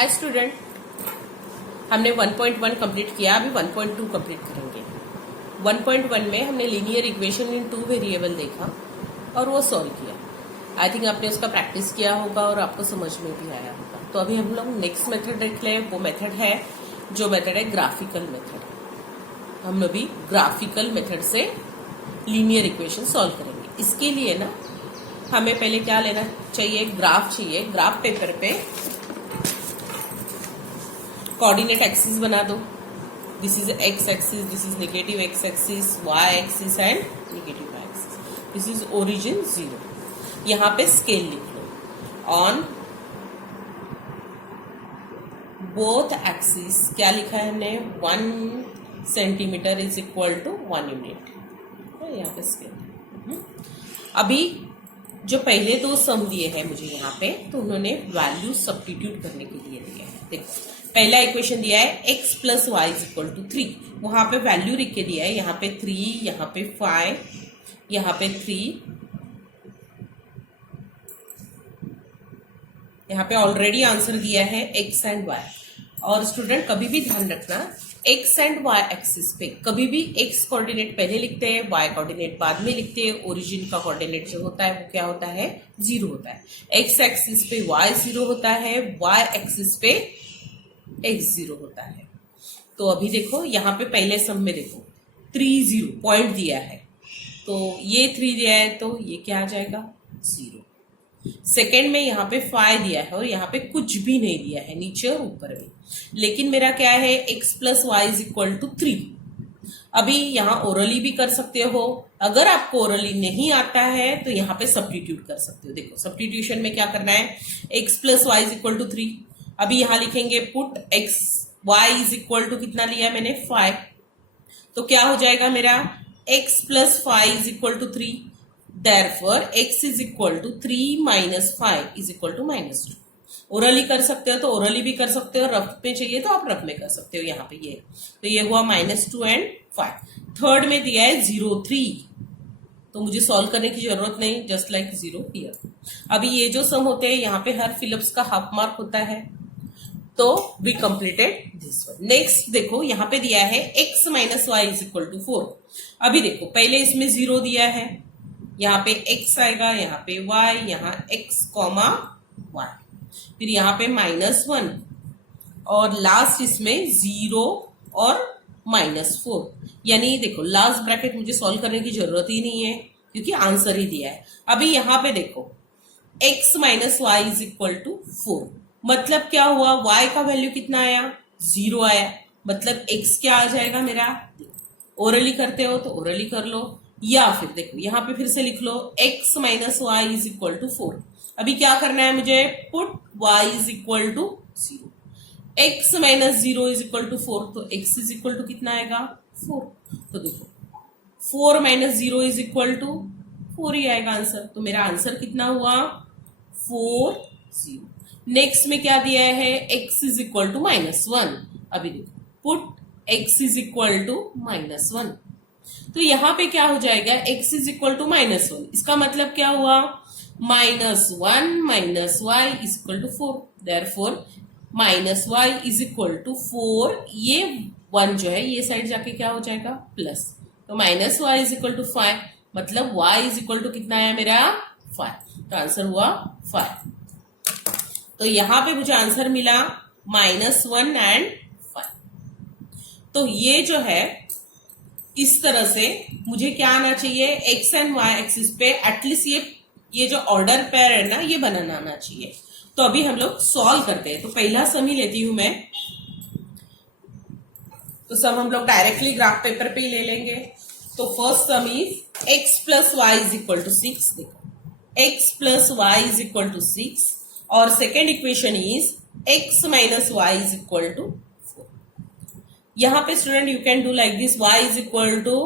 Hi student, हमने 1.1 complete किया, अभी 1.2 कंप्लीट करेंगे। 1.1 में हमने लीनियर इक्वेशन इन 2 वेरिएबल देखा और वो सॉल्व किया। आई थिंक आपने उसका प्रैक्टिस किया होगा और आपको समझ में भी आया होगा। तो अभी हम लोग नेक्स्ट मेथड देख लें। वो मेथड है जो मेथड है ग्राफिकल मेथड। हम अभी ग्राफिकल मेथड से लीनियर इक्वेशन सॉल्व करेंगे। इसके लिए ना हमें पहले क्या लेना चाहिए, ग्राफ चाहिए। ग्राफ पेपर पे कोऑर्डिनेट एक्सिस बना दो। This is X axis, this is negative X axis, Y axis and negative Y axis. This is origin 0। यहाँ पे स्केल लिख लो। ऑन बोथ एक्सिस क्या लिखा है हमने, 1 centimetre is equal to 1 unit. यहाँ पे स्केल। अभी जो पहले दो सम दिए हैं मुझे यहाँ पे, तो उन्होंने वैल्यू सब्स्टिट्यूट करने के लिए दिए हैं। देखो, पहला इक्वेशन दिया है x plus Y is equal to 3। वहां पे वैल्यू लिख के दिया है, यहाँ पे 3, यहाँ पे 5, यहाँ पे 3, यहाँ पे ऑलरेडी आंसर दिया है x एंड y। और स्टूडेंट कभी भी ध्यान रखना, x एंड y एक्सिस पे कभी भी x कोऑर्डिनेट पहले लिखते हैं, y कोऑर्डिनेट बाद में लिखते हैं। ओरिजिन का कोऑर्डिनेट जो होता है वो क्या होता है, 0 होता है। x एक्सिस पे y 0 होता है, y एक्सिस पे x 0 होता है। तो अभी देखो यहाँ पे पहले सम में देखो 3 0 पॉइंट दिया है, तो ये 3 दिया है तो ये क्या आ जाएगा, 0। सेकेंड में यहाँ पे 5 दिया है और यहाँ पे कुछ भी नहीं दिया है, नीचे और ऊपर में। लेकिन मेरा क्या है, x plus Y is equal to 3। अभी यहाँ ओरली भी कर सकते हो। अगर आपको ओरली नहीं आता है तो यहाँ पे सब्स्टिट्यूट कर सकते हो। देखो सब्स्टिट्यूशन में क्या करना है, x plus Y is equal to 3। अभी यहां लिखेंगे put x y is equal to कितना लिया है मैंने, 5। तो क्या हो जाएगा मेरा, x plus 5 is equal to 3। Therefore x is equal to 3 minus 5 is equal to -2। Orally कर सकते हो तो ओरली भी कर सकते हो, रफ में चाहिए तो आप रफ में कर सकते हो। यहाँ पे ये तो ये हुआ -2 एंड 5। थर्ड में दिया है 0 3, तो मुझे सॉल्व करने की जरूरत नहीं, जस्ट लाइक 0 हियर। अभी ये जो सम होते हैं यहाँ पे हर फिलिप्स का हाफ मार्क होता है, तो we completed this one. Next देखो यहाँ पे दिया है x minus Y is equal to 4। अभी देखो पहले इसमें 0 दिया है, यहाँ पे x आएगा, यहाँ पे y, यहाँ x कॉमा y, फिर यहाँ पे -1 और लास्ट इसमें 0 और -4। यानी देखो लास्ट ब्रैकेट मुझे सॉल्व करने की जरूरत ही नहीं है क्योंकि आंसर ही दिया है। अभी यहाँ पे देखो x minus Y is equal to 4, मतलब क्या हुआ, y का वैल्यू कितना आया, 0 आया। मतलब x क्या आ जाएगा मेरा, ओरली करते हो तो ओरली कर लो, या फिर देखो यहाँ पे फिर से लिख लो x minus Y is equal to 4। अभी क्या करना है मुझे, put y is equal to 0। x minus 0 is equal to 4, तो x इज इक्वल टू कितना आएगा, 4। तो देखो 4 माइनस 0 इज इक्वल टू 4 ही आएगा आंसर। तो मेरा आंसर कितना हुआ, 4 0। नेक्स्ट में क्या दिया है, x इज इक्वल टू -1। अभी देखो put x is equal to -1, तो यहां पे क्या हो जाएगा, x इज इक्वल टू -1। इसका मतलब क्या हुआ, -1 minus Y is equal to 4। Therefore -y is equal to 4। ये 1 जो है ये साइड जाके क्या हो जाएगा, प्लस। तो -y इज इक्वल टू 5, मतलब y इज इक्वल टू कितना आया मेरा, 5। तो आंसर हुआ 5। तो यहां पे मुझे आंसर मिला -1 एंड 5। तो ये जो है इस तरह से मुझे क्या आना चाहिए, x एंड y एक्सिस पे एटलीस्ट ये जो ऑर्डर पेयर है ना, ये बनाना आना चाहिए। तो अभी हम लोग सॉल्व करते हैं। तो पहला सम ही लेती हूं मैं, तो सम हम लोग डायरेक्टली ग्राफ पेपर पे ही ले लेंगे। तो first sum is x plus Y is equal to 6। देखो x plus Y is equal to 6 और second equation is x minus Y is equal to 4। यहां पे student you can do like this, y is equal to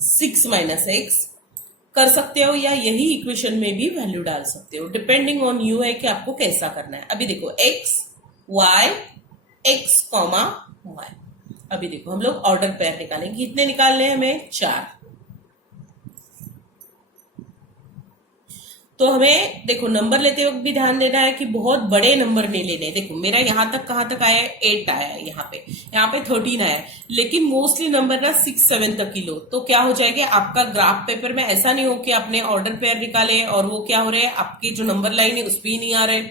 6 minus x कर सकते हो, या यही equation में भी वैल्यू डाल सकते हो, डिपेंडिंग ऑन यू है कि आपको कैसा करना है। अभी देखो x y x comma y। अभी देखो हम लोग ऑर्डर पेयर निकालेंगे, कितने निकालने हैं हमें, 4। तो हमें देखो नंबर लेते वक्त भी ध्यान देना है कि बहुत बड़े नंबर नहीं लेने। देखो मेरा यहाँ तक कहाँ तक आया है, 8 आया है, यहाँ पे 13 आया है, लेकिन मोस्टली नंबर ना 6-7 तक ही लो। तो क्या हो जाएगा आपका ग्राफ पेपर में, ऐसा नहीं हो कि आपने ऑर्डर पेयर निकाले और वो क्या हो रहे हैं, आपके जो नंबर लाइन है उस पर ही नहीं आ रहे,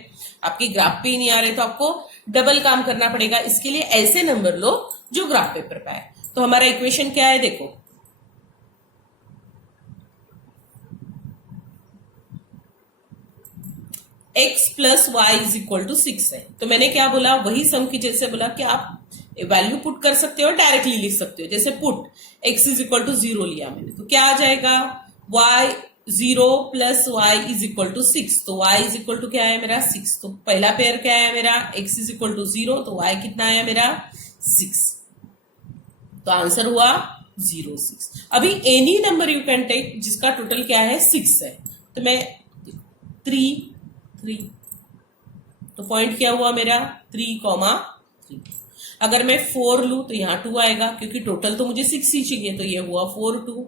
आपकी ग्राफ पे ही नहीं आ रहे, तो आपको डबल काम करना पड़ेगा। इसके लिए ऐसे नंबर लो जो ग्राफ पेपर पे आए। तो हमारा इक्वेशन क्या है, देखो x plus Y is equal to 6 है। तो मैंने क्या बोला, वही सम की जैसे बोला कि आप वैल्यू पुट कर सकते हो, डायरेक्टली लिख सकते हो। जैसे put x is equal to 0 लिया मैंने, तो क्या आ जाएगा, y 0 plus Y is equal to 6। तो y इज इक्वल टू क्या है मेरा 6। तो पहला पेयर क्या है मेरा, x इज इक्वल टू 0, तो y कितना आया मेरा 6। तो आंसर हुआ 0 6। अभी any number you can take जिसका टोटल क्या है 6 है। तो मैं 3 तो पॉइंट क्या हुआ मेरा 3,3। अगर मैं 4 लू तो यहाँ 2 आएगा, क्योंकि टोटल तो मुझे 6 ही चाहिए, तो ये हुआ 4 2।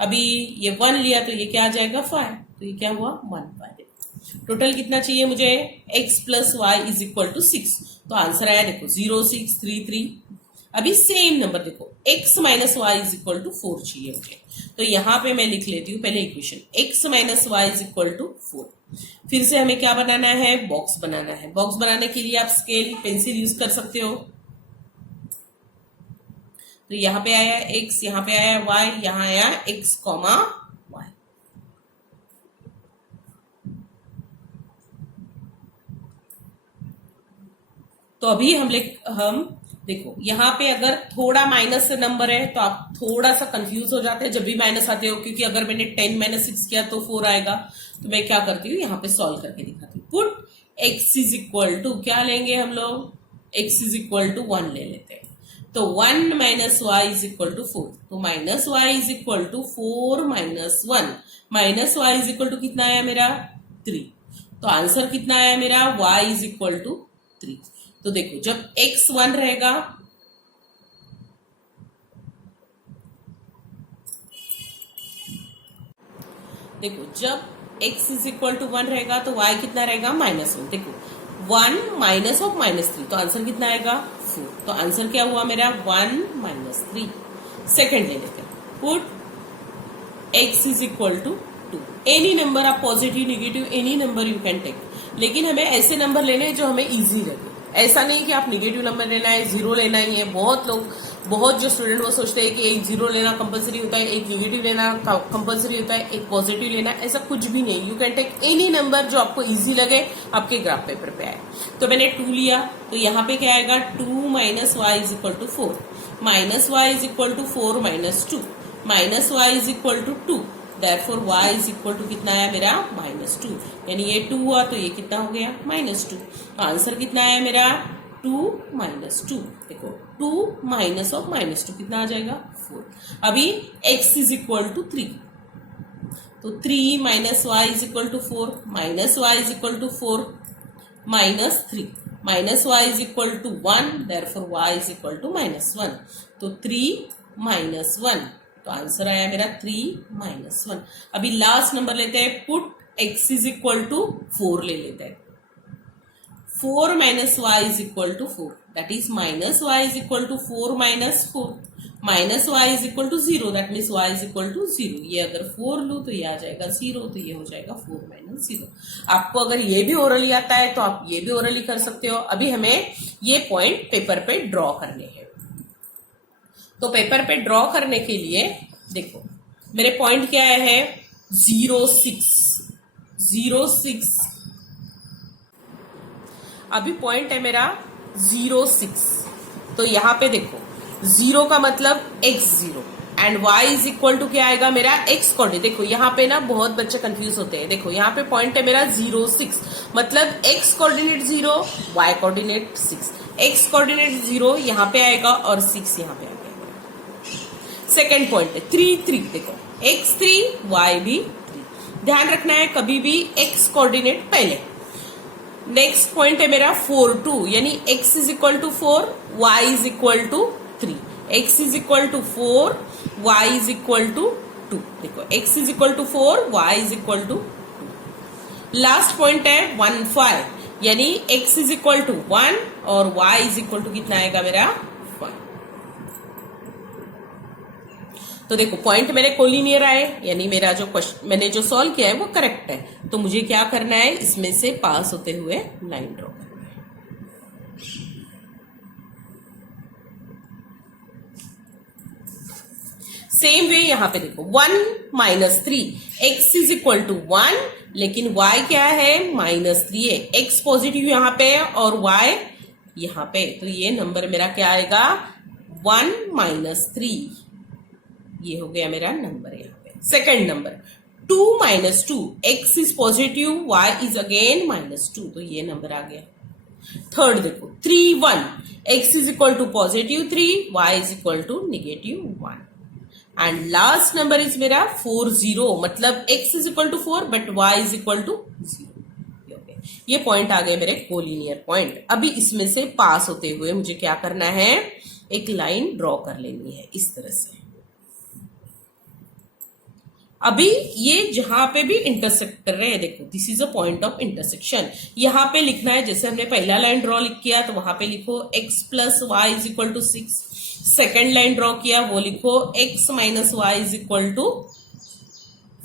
अभी ये 1 लिया तो ये क्या आ जाएगा 5, तो ये क्या हुआ 1 5। टोटल कितना चाहिए मुझे, x plus Y is equal to 6। तो आंसर आया देखो 0 6 3 3। अभी सेम नंबर देखो x minus Y is equal to 4 चाहिए मुझे। तो यहाँ पे मैं लिख लेती हूँ पहले equation, x minus Y is equal to 4। फिर से हमें क्या बनाना है, बॉक्स बनाना है। बॉक्स बनाने के लिए आप स्केल पेंसिल यूज कर सकते हो। तो यहाँ पे आया x, यहाँ पे आया y, यहाँ आया x कॉमा y। तो अभी हम देखो यहाँ पे अगर थोड़ा माइनस से नंबर है तो आप थोड़ा सा कंफ्यूज हो जाते हैं जब भी माइनस आते हो, क्योंकि अगर मैंने 10 माइनस 6 किया तो 4 आएगा। तो मैं क्या करती हूँ, यहाँ पे सॉल्व करके दिखाती हूँ। Put x is equal to क्या लेंगे हम लोग, x इज इक्वल टू 1 ले लेते हैं। तो 1 minus Y is equal to 4। तो minus Y is equal to 4 minus 1, minus Y is equal to कितना आया मेरा 3। तो आंसर कितना आया मेरा y इज इक्वल टू 3। तो देखो जब x 1 रहेगा, देखो जब x इज इक्वल टू 1 रहेगा तो y कितना रहेगा -1। देखो 1 माइनस ऑफ -3, तो आंसर कितना आएगा 4। तो आंसर क्या हुआ मेरा 1 -3। सेकेंड ले लेते हैं, put x is equal to 2। Any number, आप positive negative any number you can take, लेकिन हमें ऐसे नंबर लेने जो हमें इजी लगे। ऐसा नहीं कि आप निगेटिव नंबर लेना है, 0 लेना ही है। बहुत जो स्टूडेंट वो सोचते हैं कि एक 0 लेना कंपलसरी होता है, एक निगेटिव लेना कंपलसरी होता है, एक पॉजिटिव लेना, ऐसा कुछ भी नहीं। You can take any number जो आपको इजी लगे, आपके ग्राफ पेपर पे आए। तो मैंने 2 लिया, तो यहाँ पे क्या आएगा 2 minus Y is equal to 4, minus Y is equal to 4 minus 2, minus Y is equal to 2। Therefore y is equal to कितना आया मेरा -2, यानी ये 2 हुआ तो ये कितना हो गया -2। तो आंसर कितना आया मेरा 2 -2। देखो 2 माइनस ऑफ -2 कितना आ जाएगा 4। अभी x इज इक्वल टू 3, तो 3 minus Y is equal to 4, minus Y is equal to 4 minus 3, minus Y is equal to 1, therefore y is equal to -1। तो 3 -1, तो आंसर आया मेरा 3 -1। अभी लास्ट नंबर लेते हैं, put x is equal to 4 ले लेते हैं। 4 minus Y is equal to 4, that is minus Y is equal to 4 minus 4, minus Y is equal to 0, that means y is equal to 0। ये अगर 4 लू तो ये आ जाएगा 0, तो ये हो जाएगा 4 माइनस 0। आपको अगर ये भी ओरली आता है तो आप ये भी ओरली कर सकते हो। अभी हमें ये पॉइंट पेपर पे ड्रॉ करने हैं। तो पेपर पे ड्रॉ करने के लिए देखो मेरे पॉइंट क्या है 0 6 0 6। अभी पॉइंट है मेरा 0 6। तो यहां पे देखो 0 का मतलब x0 and y is equal to क्या आएगा मेरा x कोऑर्डिनेट। देखो यहाँ पे ना बहुत बच्चे कंफ्यूज होते हैं। देखो यहाँ पे पॉइंट है मेरा 0 6, मतलब x coordinate 0, y coordinate 6। x coordinate 0 यहाँ पे आएगा और 6 यहाँ पे आएगा। सेकेंड पॉइंट है 3 3। देखो x3 y भी 3, ध्यान रखना है कभी भी x कोऑर्डिनेट पहले। नेक्स्ट पॉइंट है मेरा 4 2, यानी x is equal to 4, y is equal to 3, x is equal to 4, y is equal to 2। देखो x is equal to 4, y is equal to 2। Last point है 1 5, यानी x इज इक्वल टू 1 और y is equal to कितना आएगा मेरा 5। तो देखो point मेरे कोलिनियर आए, यानी मेरा जो क्वेश्चन मैंने जो सॉल्व किया है वो करेक्ट है। तो मुझे क्या करना है, इसमें से पास होते हुए लाइन ड्रॉ करना है। सेम वे यहां पे देखो 1 -3, x इज इक्वल टू 1, लेकिन y क्या है -3 है। x पॉजिटिव यहां पे और y यहां पे, तो ये नंबर मेरा क्या आएगा 1 -3, ये हो गया मेरा नंबर यहाँ पे। Second number 2 -2, x is positive, y is again -2, तो ये नंबर आ गया। थर्ड देखो 3 1, x is equal to positive 3, y is equal to -1, and last number is मेरा 4 0, मतलब x is equal to 4 but y is equal to 0। ये point आ गए मेरे collinear point. अभी इसमें से पास होते हुए मुझे क्या करना है, एक लाइन ड्रॉ कर लेनी है इस तरह से। अभी ये जहां पे भी इंटरसेक्ट कर रहे हैं, देखो this is a point of intersection. यहां पे लिखना है, जैसे हमने पहला लाइन ड्रॉ किया तो वहां पे लिखो x plus Y is equal to 6। Second line draw किया वो लिखो x minus Y is equal to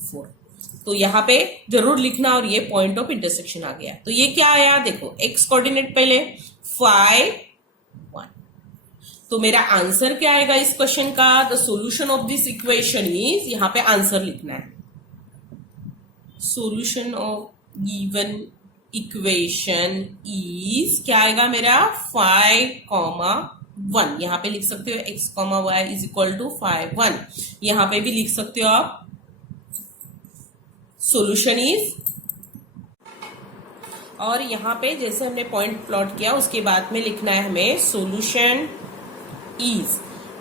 4। तो यहां पे जरूर लिखना, और ये पॉइंट ऑफ इंटरसेक्शन आ गया। तो ये क्या आया, देखो x कोऑर्डिनेट पहले 5 1। तो मेरा आंसर क्या आएगा इस क्वेश्चन का, the solution of this equation is, यहां पे आंसर लिखना है, solution of given equation is क्या आएगा मेरा 5 1। यहां पे लिख सकते हो x y is equal to 5 1। यहां पे भी लिख सकते हो आप सोल्यूशन इज, और यहां पे जैसे हमने पॉइंट प्लॉट किया उसके बाद में लिखना है हमें solution is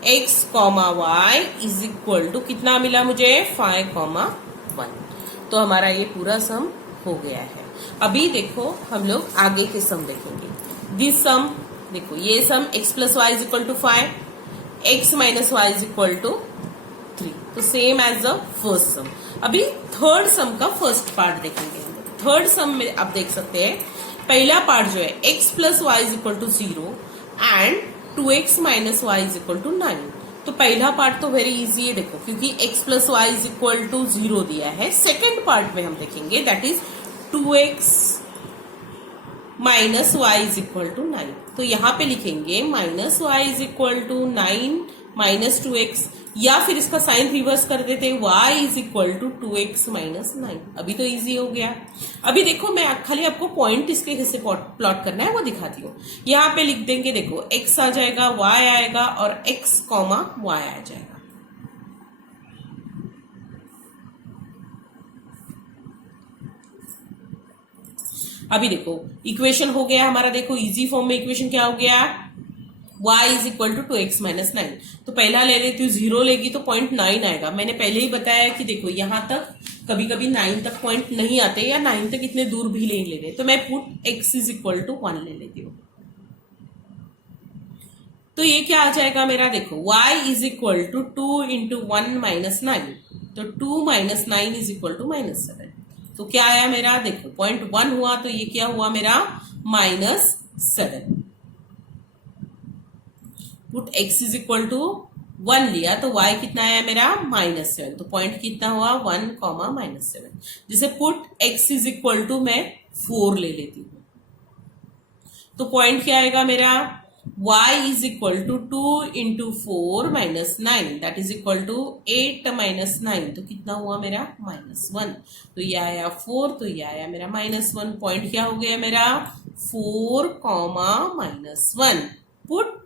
x y is equal to कितना मिला मुझे 5 1। तो हमारा ये पूरा सम हो गया है। अभी देखो हम लोग आगे के सम देखेंगे। दिस सम देखो, ये sum x plus Y is equal to 5, x minus Y is equal to 3, तो same as the first sum. अभी थर्ड सम का फर्स्ट पार्ट देखेंगे। थर्ड सम में आप देख सकते हैं पहला पार्ट जो है x plus Y is equal to 0 and 2x minus Y is equal to 9। तो पहला पार्ट तो वेरी इजी है, देखो क्योंकि x plus Y is equal to 0 दिया है। सेकेंड पार्ट में हम देखेंगे that is 2x minus Y is equal to 9। तो यहां पे लिखेंगे minus Y is equal to 9 minus 2x, या फिर इसका साइन रिवर्स कर देते y is equal to 2x minus 9। अभी तो इजी हो गया। अभी देखो मैं खाली आपको पॉइंट इसके कैसे प्लॉट करना है वो दिखाती हूँ। यहाँ पे लिख देंगे, देखो x आ जाएगा, y आएगा और x कॉमा y आ जाएगा। अभी देखो इक्वेशन हो गया हमारा, देखो इजी फॉर्म में इक्वेशन क्या हो गया, y is equal to 2x minus 9। तो पहला ले लेती हूँ, 0 लेगी तो 0.9 आएगा। मैंने पहले ही बताया कि देखो यहां तक कभी कभी 9 तक पॉइंट नहीं आते, या 9 तक इतने दूर भी नहीं लेते, तो मैं put x is equal to 1 ले लेती हूँ। तो ये क्या आ जाएगा मेरा, देखो y is equal to 2 into 1 minus 9, तो 2 माइनस 9 इज इक्वल टू -7। तो क्या आया मेरा, देखो 0.1 हुआ तो ये क्या हुआ मेरा -7। Put x is equal to 1 लिया तो y कितना आया मेरा -7। तो पॉइंट कितना हुआ 1 -7। जैसे put x is equal to मैं 4 ले लेती हूँ, तो पॉइंट क्या आएगा मेरा y is equal to 2 into 4 minus 9 that is equal to 8 minus 9। तो कितना हुआ मेरा -1। तो ये आया 4, तो ये आया मेरा -1। पॉइंट क्या हो गया मेरा 4 -1। Put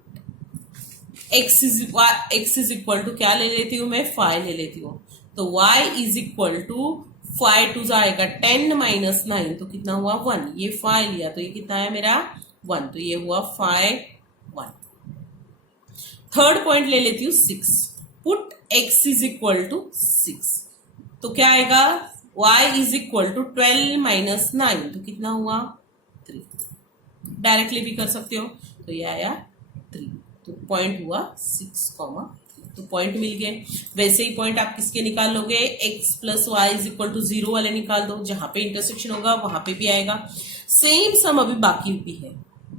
x is equal to क्या ले लेती हूँ मैं 5 ले लेती हूँ, तो y is equal to 5 two जाएगा 10 माइनस 9, तो कितना हुआ 1। ये 5 लिया तो ये कितना आया मेरा 1, तो ये हुआ 5 1। थर्ड पॉइंट ले लेती हूँ 6, put x is equal to 6, तो क्या आएगा y is equal to 12 minus 9, तो कितना हुआ 3। डायरेक्टली भी कर सकते हो, तो ये आया 3। तो पॉइंट हुआ 6, 3। तो पॉइंट मिल गए। वैसे ही पॉइंट आप किसके निकाल लोगे, x plus Y is equal to 0 वाले निकाल दो, जहां पे इंटरसेक्शन होगा वहां पे भी आएगा। सेम सम अभी बाकी भी है।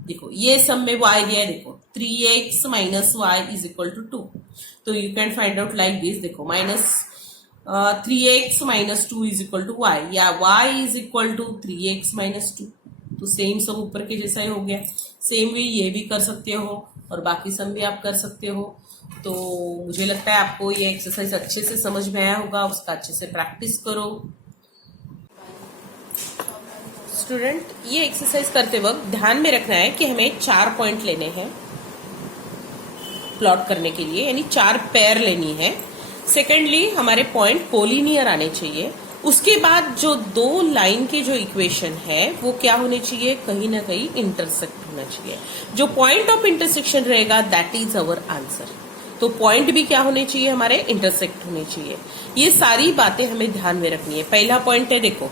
देखो ये सम में y दिया है, देखो 3x minus Y is equal to 2। तो you can find out like this, देखो minus 3x minus 2 is equal to y, या y is equal to 3x minus 2। तो सेम सम ऊपर के जैसा ही हो गया। सेम वे ये भी कर सकते हो और बाकी सम भी आप कर सकते हो। तो मुझे लगता है आपको ये एक्सरसाइज अच्छे से समझ में आया होगा, उसका अच्छे से प्रैक्टिस करो। स्टूडेंट, ये एक्सरसाइज करते वक्त ध्यान में रखना है कि हमें 4 पॉइंट लेने हैं प्लॉट करने के लिए, यानी 4 पेयर लेनी है। सेकेंडली हमारे पॉइंट कोलिनियर आने चाहिए। उसके बाद जो 2 लाइन के जो इक्वेशन है वो क्या होने चाहिए, कहीं ना कहीं इंटरसेक्ट होना चाहिए। जो पॉइंट ऑफ इंटरसेक्शन रहेगा दैट इज अवर आंसर। तो पॉइंट भी क्या होने चाहिए, हमारे इंटरसेक्ट होने चाहिए। ये सारी बातें हमें ध्यान में रखनी है। पहला पॉइंट है, देखो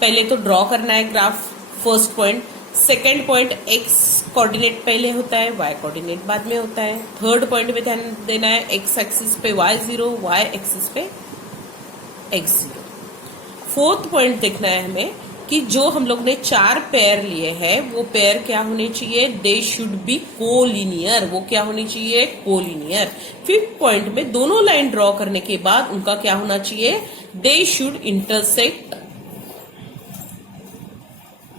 पहले तो ड्रॉ करना है graph, first point. Second point x coordinate पहले होता है, y कोऑर्डिनेट बाद में होता है। थर्ड पॉइंट में ध्यान देना है, x एक्सिस पे y0, y एक्सिस पे x0। फोर्थ पॉइंट देखना है हमें कि जो हम लोग ने 4 पेयर लिए हैं वो पेयर क्या होने चाहिए, दे शुड बी कोलिनियर। वो क्या होनी चाहिए, कोलिनियर। फिफ्थ पॉइंट में दोनों लाइन ड्रॉ करने के बाद उनका क्या होना चाहिए, they should intersect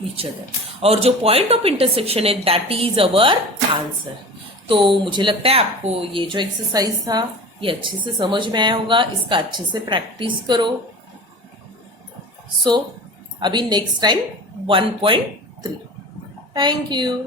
each other. और जो पॉइंट ऑफ इंटरसेक्शन है दैट इज अवर आंसर। तो मुझे लगता है आपको ये जो एक्सरसाइज था ये अच्छे से समझ में आया होगा। इसका अच्छे से प्रैक्टिस करो। सो अभी नेक्स्ट टाइम 1.3। Thank you.